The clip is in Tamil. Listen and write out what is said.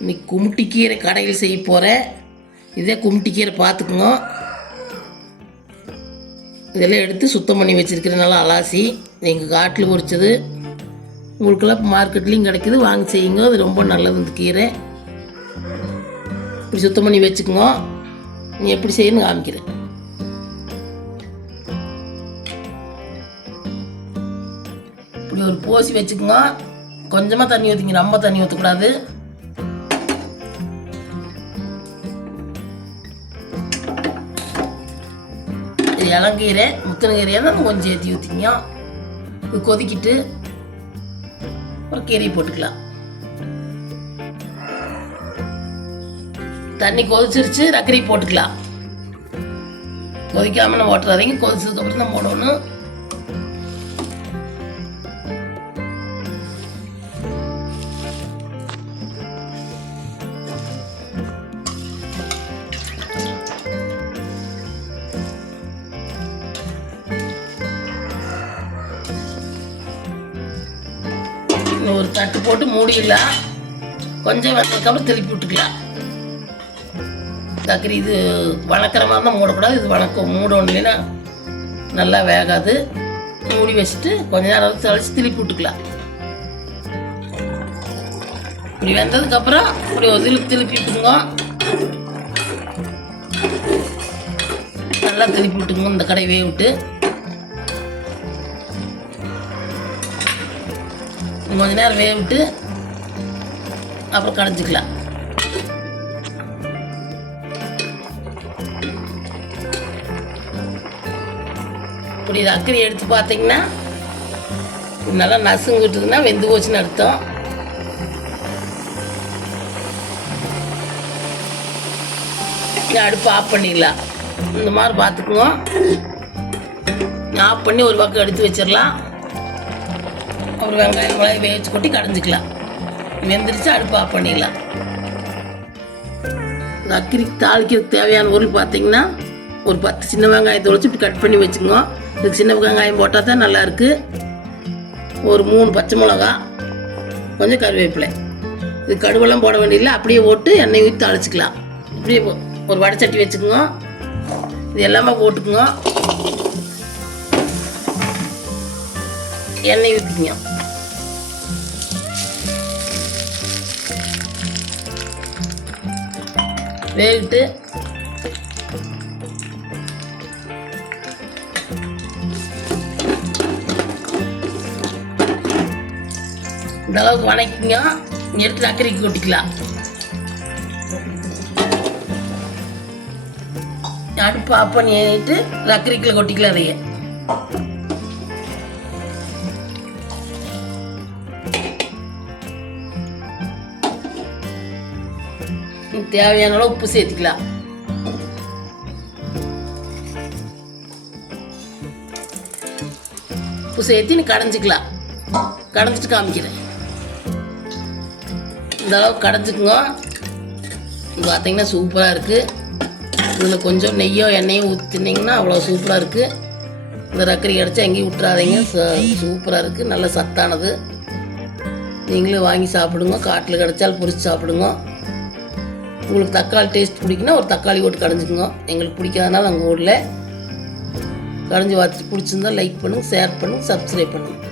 இன்னைக்கு கும்மிட்டிக்கீரை கடையில் செய்ய போகிறேன். இதே கும்மிட்டிக்கீரை பார்த்துக்குங்க. இதெல்லாம் எடுத்து சுத்தம் பண்ணி வச்சுருக்கிறேன். நல்லா அலாசி எங்கள் காட்டில் பொறிச்சது. உங்களுக்கெல்லாம் மார்க்கெட்லேயும் கிடைக்கிது, வாங்கி செய்யுங்க. அது ரொம்ப நல்லது. இந்த கீரை இப்படி சுத்தம் பண்ணி வச்சுக்கோங்க. நீ எப்படி செய்யணும்னு காமிக்கிறேன். இப்படி ஒரு போசி வச்சுக்கோங்க. கொஞ்சமாக தண்ணி ஊற்றிங்க, ரொம்ப தண்ணி ஊற்றக்கூடாது. இளங்கீரை முத்தனகீரையாக தான் கொஞ்சம் ஏற்றி ஊற்றிங்க. இது கொதிக்கிட்டு ஒரு கீரையை போட்டுக்கலாம். தண்ணி கொதிச்சிருச்சு, ரக்கரை போட்டுக்கலாம். கொதிக்காம நம்ம ஓட்டுறாதீங்க, கொதிச்சதுக்கப்புறம் தான் போடணும். ஒரு தட்டு போட்டு மூடிடலாம். கொஞ்சம் வந்ததுக்கப்புறம் திருப்பி விட்டுக்கலாம். தக்கரி இது வணக்கிற மாதிரி தான் மூடக்கூடாது. இது மூடணும், இல்லைன்னா நல்லா வேகாது. மூடி வச்சுட்டு கொஞ்ச நேரம் தெளிச்சு திருப்பி விட்டுக்கலாம். இப்படி வெந்ததுக்கப்புறம் இப்படி ஒரு திருப்பி விட்டுங்க. நல்லா திருப்பி விட்டுங்க. இந்த கடை வேக விட்டு கொஞ்ச நேரம் வேக விட்டு அப்புறம் கடைஞ்சிக்கலாம். இப்படி அக்கறை எடுத்து பார்த்தீங்கன்னா நல்லா நசுங்க விட்டுதுன்னா வெந்து போச்சுன்னு அர்த்தம். அடுப்பு ஆஃப் பண்ணிடலாம். இந்த மாதிரி பார்த்துக்குவோம். ஆஃப் பண்ணி ஒரு பக்கம் எடுத்து வச்சிடலாம். அப்புறம் வெங்காயம் மிளகாய் வேவிச்சு கொட்டி கடைஞ்சிக்கலாம். வெந்துருச்சு, அடுப்பு ஆஃப் பண்ணிடலாம். அக்கறிக்கு தாளிக்கிறதுக்கு தேவையான பொருள் பார்த்தீங்கன்னா ஒரு 10 சின்ன வெங்காயத்தை உழைச்சி இப்படி கட் பண்ணி வச்சுக்கோங்க. இதுக்கு சின்ன வெங்காயம் போட்டால் தான் நல்லாயிருக்கு. ஒரு 3 பச்சை மிளகா, கொஞ்சம் கருவேப்பிலை. இது கடுவெல்லாம் போட வேண்டியதில்லை, அப்படியே போட்டு எண்ணெய் ஊற்றி தாளிச்சிக்கலாம். இப்படியே ஒரு வடைச்சட்டி வச்சுக்கோங்க. இது எல்லாமே போட்டுக்குங்க. எண்ணெய் ஊற்றிக்குங்க. வேகிட்டு இந்த அளவுக்கு வணக்கிங்க. எடுத்து அக்கறைக்கு கொட்டிக்கலாம். அடுப்பு ஆஃப் பண்ணிட்டு அக்கறைக்குள்ள கொட்டிக்கலாம். அதையே தேவையான அளவு உப்பு சேர்த்துக்கலாம். உப்பு சேர்த்து நீ கடைஞ்சிக்கலாம். கடைஞ்சிட்டு காமிக்கிறேன். இந்த அளவுக்கு கடைஞ்சிக்குங்க. இது பார்த்தீங்கன்னா சூப்பராக இருக்குது. இதில் கொஞ்சம் நெய்யோ எண்ணெயோ ஊற்றினீங்கன்னா அவ்வளோ சூப்பராக இருக்குது. இந்த ரக்கரி கிடச்சா எங்கேயும் விட்டுறாதீங்க. சூப்பராக இருக்குது, நல்ல சத்தானது. நீங்களும் வாங்கி சாப்பிடுங்க. காட்டில் கிடச்சாலும் பொரிச்சு சாப்பிடுங்க. உங்களுக்கு தக்காளி டேஸ்ட் பிடிக்குன்னா ஒரு தக்காளி போட்டு கடைஞ்சிக்குங்க. எங்களுக்கு பிடிக்காதனால நாங்கள் ஊரில் கடைஞ்சி பார்த்துட்டு பிடிச்சிருந்தா லைக் பண்ணுங்கள், ஷேர் பண்ணுங்கள், சப்ஸ்கிரைப் பண்ணுங்கள்.